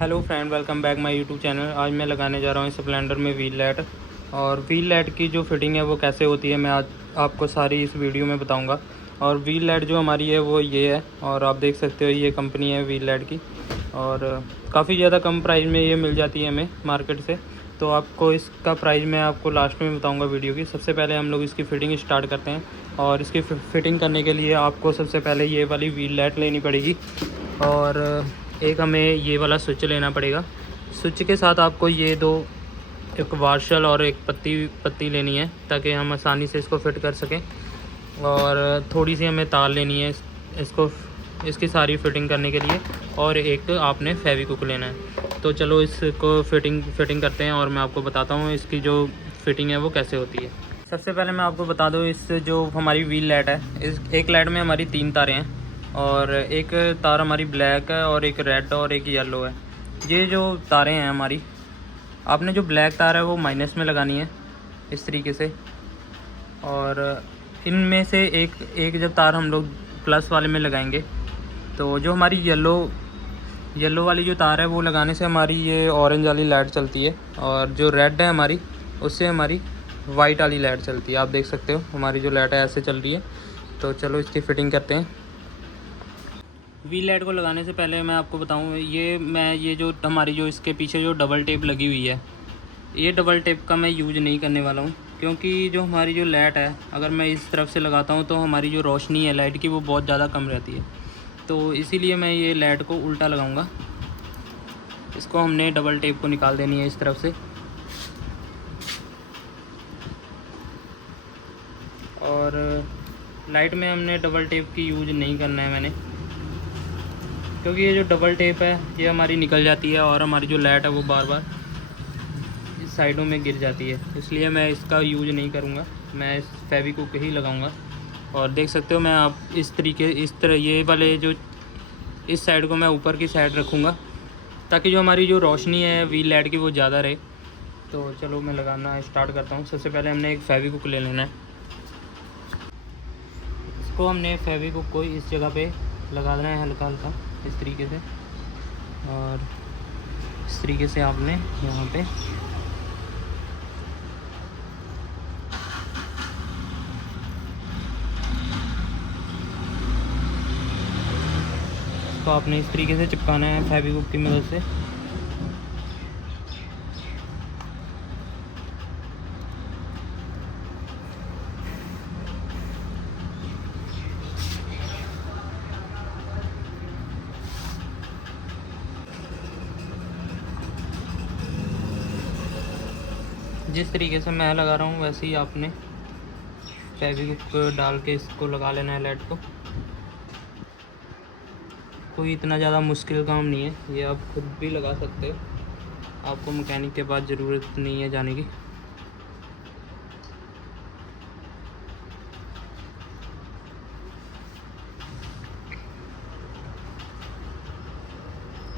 Hello friend, welcome back my YouTube channel. आज मैं लगाने जा रहा हूँ स्प्लेंडर में व्हील लाइट। और व्हील लाइट की जो फिटिंग है वो कैसे होती है मैं आज आपको सारी इस वीडियो में बताऊँगा। और व्हील लाइट जो हमारी है वो ये है, और आप देख सकते हो ये कंपनी है व्हील लाइट की। और काफ़ी ज़्यादा कम प्राइस में ये मिल जाती है हमें मार्केट से। तो आपको इसका प्राइस मैं आपको लास्ट में बताऊँगा वीडियो की। सबसे पहले हम लोग इसकी फ़िटिंग स्टार्ट करते हैं। और इसकी फ़िटिंग करने के लिए आपको सबसे पहले ये वाली व्हील लाइट लेनी पड़ेगी, और एक हमें ये वाला स्विच लेना पड़ेगा। स्विच के साथ आपको ये दो, एक वार्शल और एक पत्ती लेनी है ताकि हम आसानी से इसको फिट कर सकें। और थोड़ी सी हमें तार लेनी है इसको इसकी सारी फिटिंग करने के लिए, और एक आपने फेविक्विक लेना है। तो चलो इसको फिटिंग करते हैं और मैं आपको बताता हूँ इसकी जो फिटिंग है वो कैसे होती है। सबसे पहले मैं आपको बता दूँ, इस जो हमारी व्हील लाइट है, इस एक लाइट में हमारी 3 तारें हैं, और एक तार हमारी ब्लैक है और एक रेड और एक येलो है। ये जो तारें हैं हमारी, आपने जो ब्लैक तार है वो माइनस में लगानी है इस तरीके से। और इनमें से एक जब तार हम लोग प्लस वाले में लगाएंगे, तो जो हमारी येलो वाली जो तार है वो लगाने से हमारी ये ऑरेंज वाली लाइट चलती है, और जो रेड है हमारी उससे हमारी वाइट वाली लाइट चलती है। आप देख सकते हो हमारी जो लाइट है ऐसे चल रही है। तो चलो इसकी फ़िटिंग करते हैं। व्हील लाइट को लगाने से पहले मैं आपको बताऊं, ये जो हमारी जो इसके पीछे जो डबल टेप लगी हुई है, ये डबल टेप का मैं यूज़ नहीं करने वाला हूं, क्योंकि जो हमारी जो लाइट है अगर मैं इस तरफ से लगाता हूं तो हमारी जो रोशनी है लाइट की वो बहुत ज़्यादा कम रहती है। तो इसीलिए मैं ये लाइट को उल्टा लगाऊँगा। इसको हमने डबल टेप को निकाल देनी है इस तरफ से। और लाइट में हमने डबल टेप की यूज़ नहीं करना है मैंने, क्योंकि ये जो डबल टेप है ये हमारी निकल जाती है और हमारी जो लाइट है वो बार बार इस साइडों में गिर जाती है। इसलिए मैं इसका यूज़ नहीं करूँगा, मैं इस फेविक्विक ही लगाऊँगा। और देख सकते हो मैं आप इस तरह ये वाले जो इस साइड को मैं ऊपर की साइड रखूँगा, ताकि जो हमारी जो रोशनी है व्हील लाइट की वो ज़्यादा रहे। तो चलो मैं लगाना स्टार्ट करता हूँ। सबसे पहले हमने एक फेविक्विक ले लेना है। इसको हमने फेविक्विक को इस जगह पे लगा देना है हल्का हल्का इस तरीके से, और इस तरीके से आपने यहाँ पे इसको आपने इस तरीके से चिपकाना है फेविक्विक की मदद से। जिस तरीके से मैं लगा रहा हूँ वैसे ही आपने फेविक्विक डाल के इसको लगा लेना है लाइट को। कोई इतना ज़्यादा मुश्किल काम नहीं है, ये आप खुद भी लगा सकते हो, आपको मैकेनिक के पास ज़रूरत नहीं है जाने की।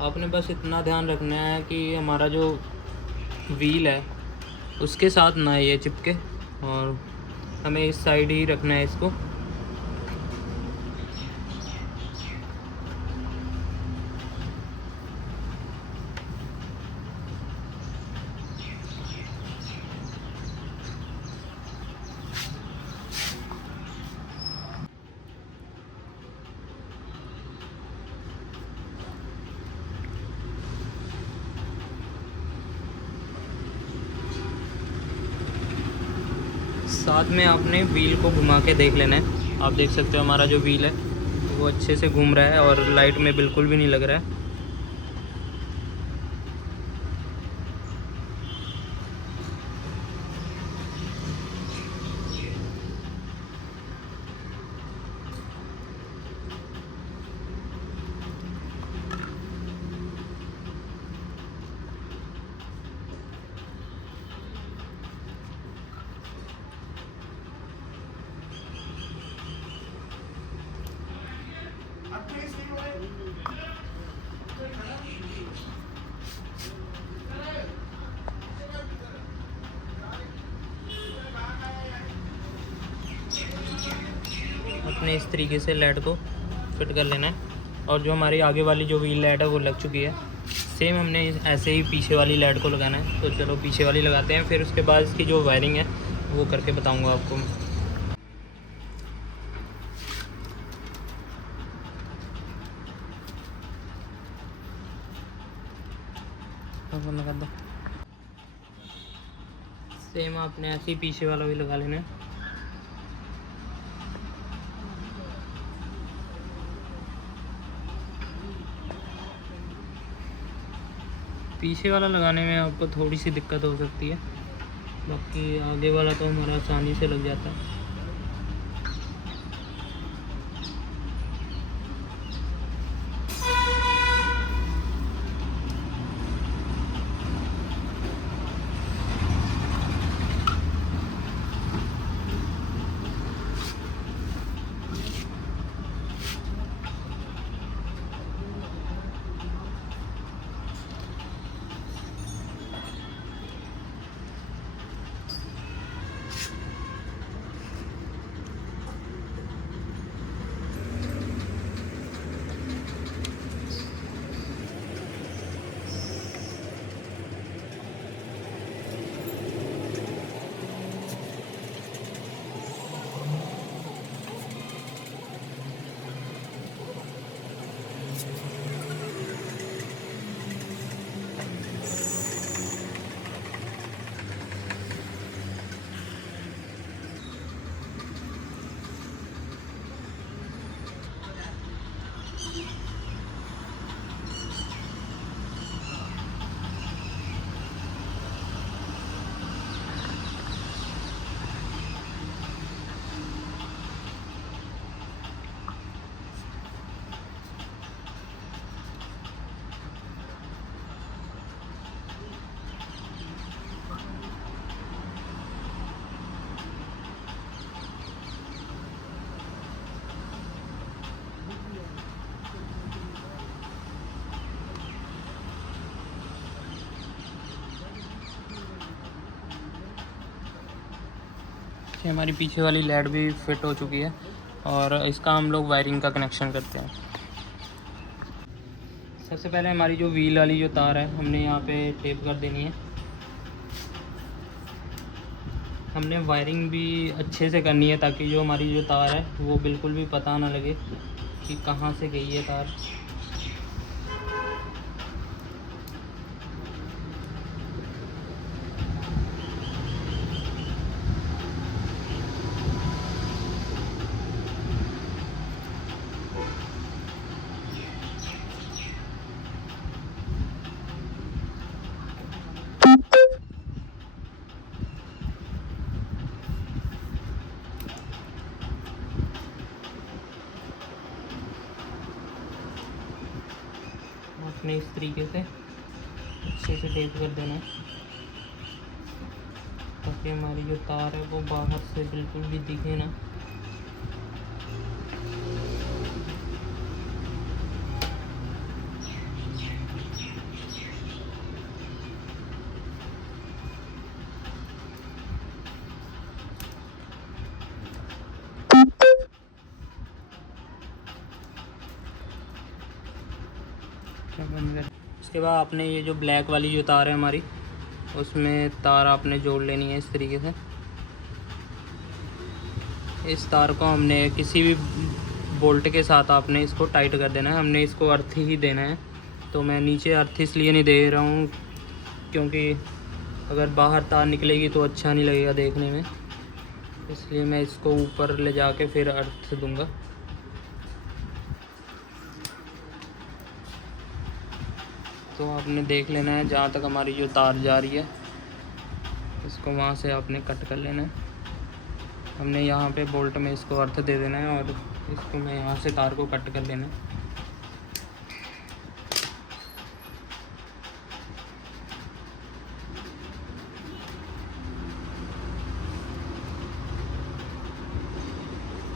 आपने बस इतना ध्यान रखना है कि हमारा जो व्हील है उसके साथ ना ये चिपके, और हमें इस साइड ही रखना है इसको। साथ में आपने व्हील को घुमा के देख लेना है। आप देख सकते हो हमारा जो व्हील है वो अच्छे से घूम रहा है और लाइट में बिल्कुल भी नहीं लग रहा है। अपने इस तरीके से लाइट को फिट कर लेना है। और जो हमारी आगे वाली जो व्हील लाइट है वो लग चुकी है। सेम हमने ऐसे ही पीछे वाली लाइट को लगाना है, तो चलो पीछे वाली लगाते हैं, फिर उसके बाद इसकी जो वायरिंग है वो करके बताऊंगा आपको। बंद कर दो। सेम आपने ऐसे ही पीछे वाला भी लगा लेना है। पीछे वाला लगाने में आपको थोड़ी सी दिक्कत हो सकती है, बाकी आगे वाला तो हमारा आसानी से लग जाता है। हमारी पीछे वाली लाइट भी फिट हो चुकी है और इसका हम लोग वायरिंग का कनेक्शन करते हैं। सबसे पहले हमारी जो व्हील वाली जो तार है हमने यहाँ पे टेप कर देनी है। हमने वायरिंग भी अच्छे से करनी है ताकि जो हमारी जो तार है वो बिल्कुल भी पता ना लगे कि कहाँ से गई है तार। आपने इस तरीके से अच्छे से टेप कर देना है ताकि हमारी जो तार है वो बाहर से बिल्कुल भी दिखे ना। उसके बाद आपने ये जो ब्लैक वाली जो तार है हमारी उसमें तार आपने जोड़ लेनी है इस तरीके से। इस तार को हमने किसी भी बोल्ट के साथ आपने इसको टाइट कर देना है। हमने इसको अर्थ ही देना है, तो मैं नीचे अर्थ इसलिए नहीं दे रहा हूँ क्योंकि अगर बाहर तार निकलेगी तो अच्छा नहीं लगेगा देखने में, इसलिए मैं इसको ऊपर ले जाके फिर अर्थ दूंगा। तो आपने देख लेना है जहाँ तक हमारी जो तार जा रही है इसको वहाँ से आपने कट कर लेना है। हमने यहाँ पे बोल्ट में इसको अर्थ दे देना है और इसको मैं यहाँ से तार को कट कर लेना है।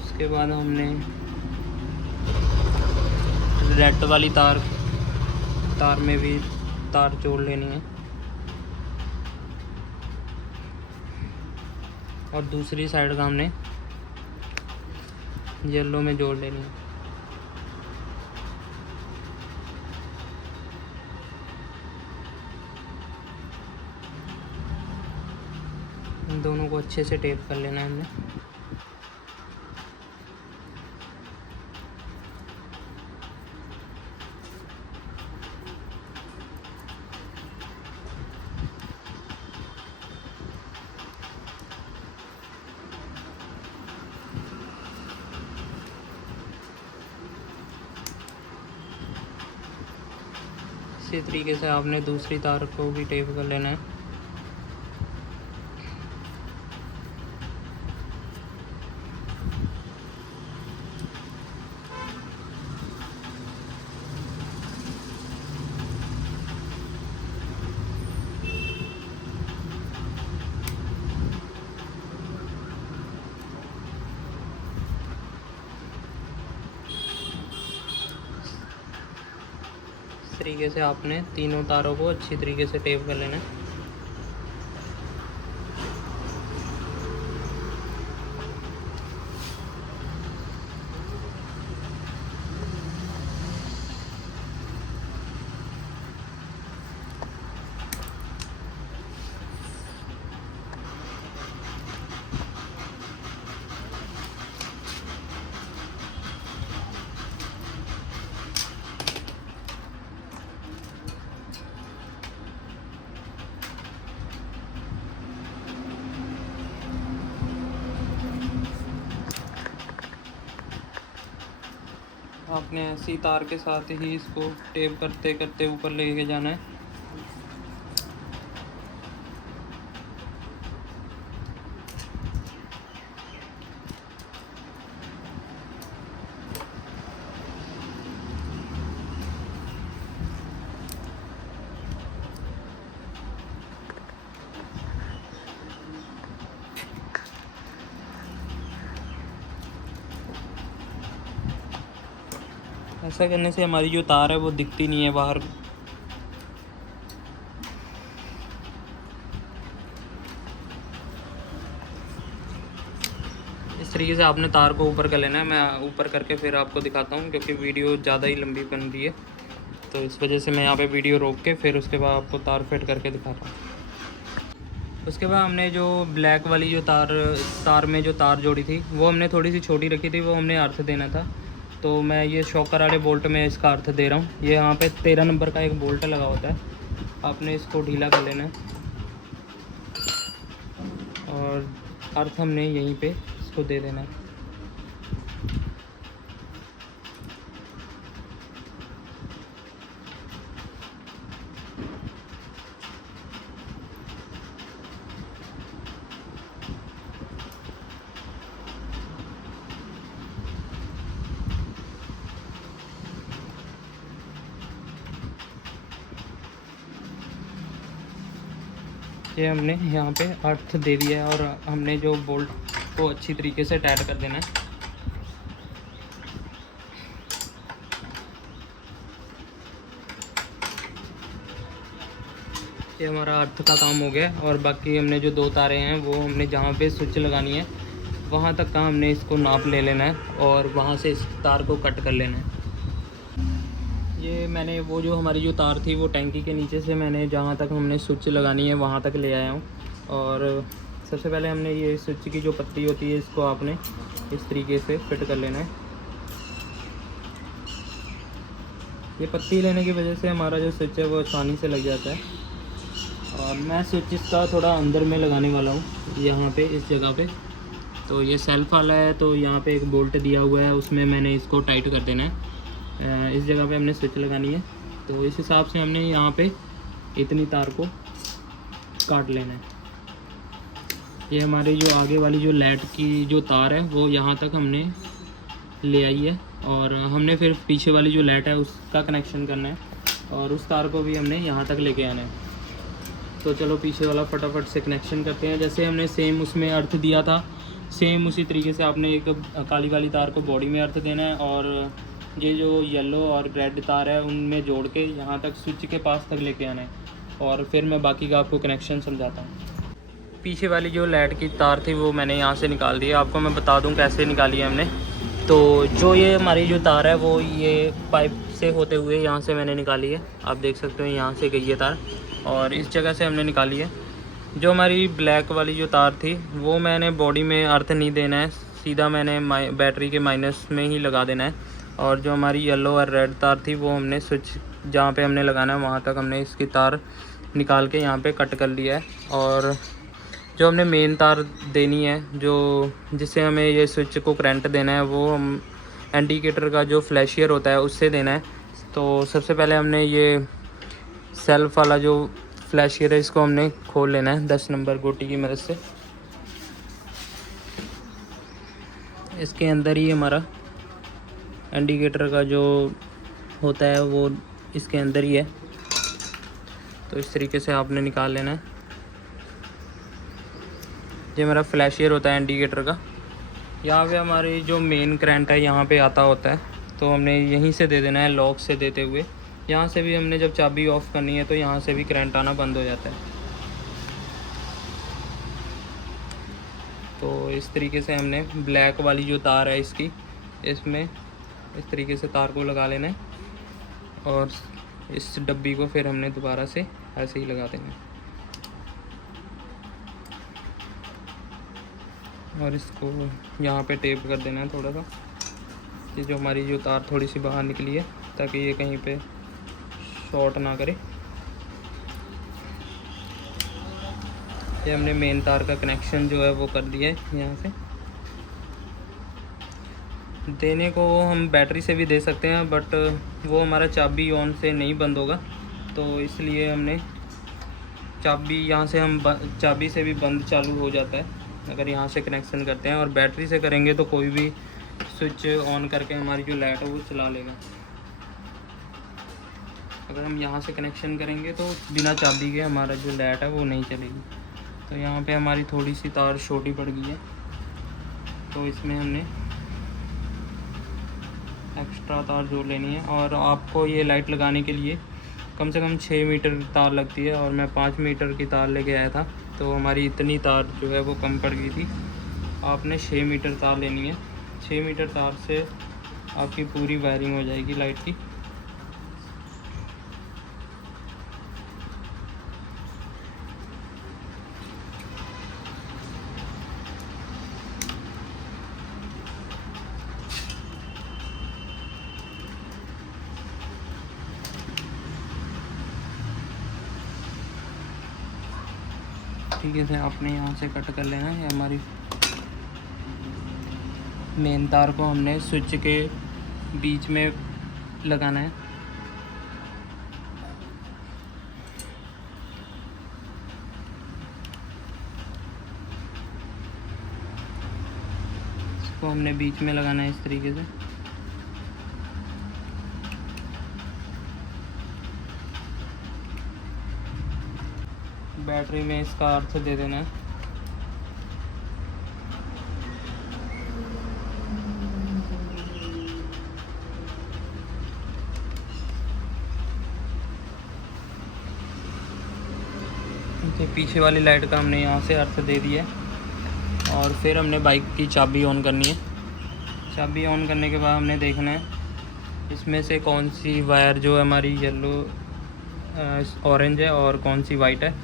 उसके बाद हमने रेड वाली तार में भी तार जोड़ लेनी है और दूसरी साइड का हमने येलो में जोड़ लेनी है। दोनों को अच्छे से टेप कर लेना है हमने। इसी तरीके से आपने दूसरी तार को भी टेप कर लेना है। इस तरीके से आपने तीनों तारों को अच्छी तरीके से टेप कर लेना है। आपने ऐसी तार के साथ ही इसको टेप करते करते ऊपर लेके जाना है। ऐसा करने से हमारी जो तार है वो दिखती नहीं है बाहर। इस तरीके से आपने तार को ऊपर कर लेना है। मैं ऊपर करके फिर आपको दिखाता हूँ, क्योंकि वीडियो ज़्यादा ही लंबी बन रही है, तो इस वजह से मैं यहाँ पे वीडियो रोक के फिर उसके बाद आपको तार फिट करके दिखाता हूँ। उसके बाद हमने जो ब्लैक वाली जो तार में जो तार जोड़ी थी वो हमने थोड़ी सी छोटी रखी थी, वो हमने अर्थ देना था। तो मैं ये शॉकर वाले बोल्ट में इसका अर्थ दे रहा हूँ। ये यहाँ पे 13 नंबर का एक बोल्ट लगा होता है, आपने इसको ढीला कर लेना है और अर्थ हमने यहीं पे इसको दे देना है। ये हमने यहाँ पे अर्थ दे दिया है और हमने जो बोल्ट को अच्छी तरीके से टाइट कर देना है। ये हमारा अर्थ का काम हो गया और बाकी हमने जो 2 तारें हैं वो हमने जहाँ पे स्विच लगानी है वहाँ तक का हमने इसको नाप ले लेना है और वहाँ से इस तार को कट कर लेना है। ये मैंने वो जो हमारी जो तार थी वो टैंकी के नीचे से मैंने जहाँ तक हमने स्विच लगानी है वहाँ तक ले आया हूँ। और सबसे पहले हमने ये स्विच की जो पत्ती होती है इसको आपने इस तरीके से फिट कर लेना है। ये पत्ती लेने की वजह से हमारा जो स्विच है वो आसानी से लग जाता है। और मैं स्विच इसका थोड़ा अंदर में लगाने वाला हूँ, यहाँ पे इस जगह पे। तो ये सेल्फ वाला है, तो यहाँ पे एक बोल्ट दिया हुआ है, उसमें मैंने इसको टाइट कर देना है। इस जगह पे हमने स्विच लगानी है, तो इस हिसाब से हमने यहाँ पे इतनी तार को काट लेना है। ये हमारी जो आगे वाली जो लाइट की जो तार है वो यहाँ तक हमने ले आई है और हमने फिर पीछे वाली जो लाइट है उसका कनेक्शन करना है और उस तार को भी हमने यहाँ तक लेके आना है। तो चलो पीछे वाला फटाफट से कनेक्शन करते हैं। जैसे हमने सेम उसमें अर्थ दिया था, सेम उसी तरीके से आपने एक काली वाली तार को बॉडी में अर्थ देना है और ये जो येलो और रेड तार है उनमें जोड़ के यहाँ तक स्विच के पास तक लेके आना है और फिर मैं बाकी का आपको कनेक्शन समझाता हूँ। पीछे वाली जो लाइट की तार थी वो मैंने यहाँ से निकाल दी है। आपको मैं बता दूँ कैसे निकाली है हमने। तो जो ये हमारी जो तार है वो ये पाइप से होते हुए यहाँ से मैंने निकाली है। आप देख सकते हो यहाँ से गई है तार और इस जगह से हमने निकाली है। जो हमारी ब्लैक वाली जो तार थी वो मैंने बॉडी में अर्थ नहीं देना है, सीधा मैंने बैटरी के माइनस में ही लगा देना है। और जो हमारी येलो और रेड तार थी वो हमने स्विच जहाँ पे हमने लगाना है वहाँ तक हमने इसकी तार निकाल के यहाँ पे कट कर लिया है। और जो हमने मेन तार देनी है जो जिससे हमें ये स्विच को करंट देना है वो हम इंडिकेटर का जो फ्लैशियर होता है उससे देना है। तो सबसे पहले हमने ये सेल्फ वाला जो फ्लैशियर है इसको हमने खोल लेना है 10 नंबर गोटी की मदद से। इसके अंदर ही हमारा इंडिकेटर का जो होता है वो इसके अंदर ही है, तो इस तरीके से आपने निकाल लेना है। ये हमारा फ्लैशियर होता है इंडिकेटर का। यहाँ पे हमारी जो मेन करंट है यहाँ पे आता होता है, तो हमने यहीं से दे देना है लॉक से देते हुए। यहाँ से भी हमने जब चाबी ऑफ़ करनी है तो यहाँ से भी करंट आना बंद हो जाता है। तो इस तरीके से हमने ब्लैक वाली जो तार है इसकी इसमें इस तरीके से तार को लगा लेना है और इस डब्बी को फिर हमने दोबारा से ऐसे ही लगा देना है और इसको यहाँ पे टेप कर देना है थोड़ा सा, ये जो हमारी जो तार थोड़ी सी बाहर निकली है ताकि ये कहीं पे शॉर्ट ना करे। ये हमने मेन तार का कनेक्शन जो है वो कर दिया है। यहाँ से देने को हम बैटरी से भी दे सकते हैं, बट वो हमारा चाबी ऑन से नहीं बंद होगा, तो इसलिए हमने चाबी यहाँ से हम चाबी से भी बंद चालू हो जाता है अगर यहाँ से कनेक्शन करते हैं। और बैटरी से करेंगे तो कोई भी स्विच ऑन करके हमारी जो लाइट है वो चला लेगा। अगर हम यहाँ से कनेक्शन करेंगे तो बिना चाबी के हमारा जो लाइट है वो नहीं चलेगी। तो यहाँ पे हमारी थोड़ी सी तार छोटी पड़ गई है, तो इसमें हमने एक्स्ट्रा तार जोड़ लेनी है। और आपको ये लाइट लगाने के लिए कम से कम 6 मीटर तार लगती है और मैं 5 मीटर की तार लेके आया था, तो हमारी इतनी तार जो है वो कम पड़ गई थी। आपने 6 मीटर तार लेनी है। 6 मीटर तार से आपकी पूरी वायरिंग हो जाएगी लाइट की। ठीक है, आपने यहाँ से कट कर लेना है। हमारी मेन तार को हमने स्विच के बीच में लगाना है। इसको हमने बीच में लगाना है इस तरीके से। बैटरी में इसका अर्थ दे देना है। पीछे वाली लाइट का हमने यहाँ से अर्थ दे दिया है। और फिर हमने बाइक की चाबी ऑन करनी है। चाबी ऑन करने के बाद हमने देखना है इसमें से कौन सी वायर जो हमारी येलो ऑरेंज है और कौन सी वाइट है।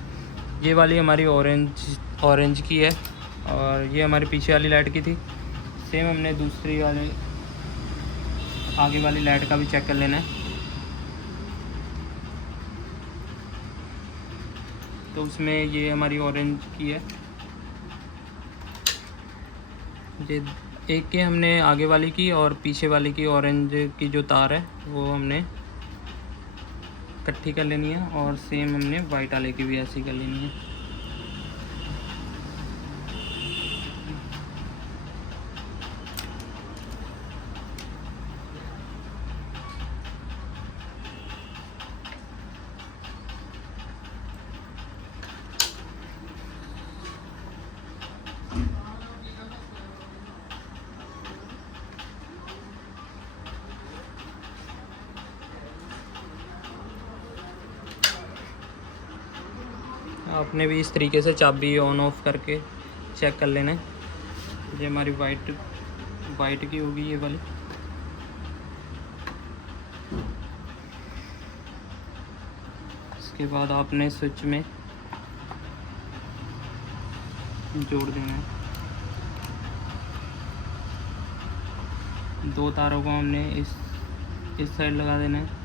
ये वाली हमारी ऑरेंज की है और ये हमारी पीछे वाली लाइट की थी। सेम हमने दूसरी वाली आगे वाली लाइट का भी चेक कर लेना है। तो उसमें ये हमारी ऑरेंज की है। ये एक के हमने आगे वाली की और पीछे वाली की ऑरेंज की जो तार है वो हमने इकट्ठी कर लेनी है। और सेम हमने वाइट वाले की भी ऐसी कर लेनी है। आपने भी इस तरीके से चाबी ऑन ऑफ करके चेक कर लेना है। ये हमारी वाइट की होगी ये वाली। इसके बाद आपने स्विच में जोड़ देना है। 2 तारों को हमने इस साइड लगा देना है।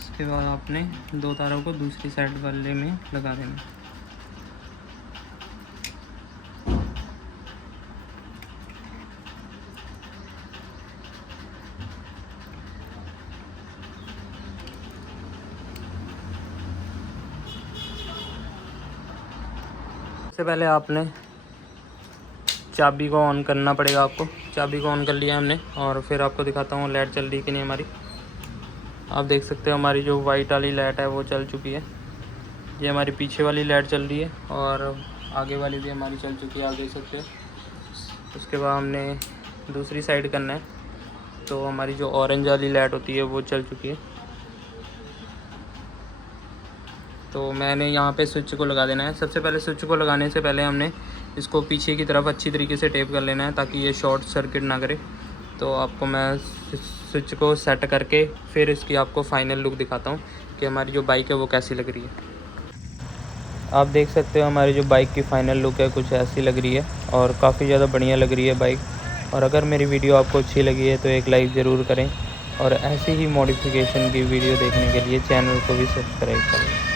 इसके बाद आपने 2 तारों को दूसरी साइड वाले में लगा देना है। सबसे पहले आपने चाबी को ऑन करना पड़ेगा आपको। चाबी को ऑन कर लिया हमने और फिर आपको दिखाता हूँ लाइट चल रही कि नहीं हमारी। आप देख सकते हो हमारी जो वाइट वाली लाइट है वो चल चुकी है। ये हमारी पीछे वाली लाइट चल रही है और आगे वाली भी हमारी चल चुकी है, आप देख सकते हो। उसके बाद हमने दूसरी साइड करना है, तो हमारी जो ऑरेंज वाली लाइट होती है वो चल चुकी है। तो मैंने यहाँ पे स्विच को लगा देना है। सबसे पहले स्विच को लगाने से पहले हमने इसको पीछे की तरफ अच्छी तरीके से टेप कर लेना है ताकि ये शॉर्ट सर्किट ना करे। तो आपको मैं स्विच को सेट करके फिर इसकी आपको फाइनल लुक दिखाता हूँ कि हमारी जो बाइक है वो कैसी लग रही है। आप देख सकते हो हमारी जो बाइक की फ़ाइनल लुक है कुछ ऐसी लग रही है और काफ़ी ज़्यादा बढ़िया लग रही है बाइक। और अगर मेरी वीडियो आपको अच्छी लगी है तो एक लाइक ज़रूर करें और ऐसी ही मॉडिफिकेशन की वीडियो देखने के लिए चैनल को भी सब्सक्राइब करें।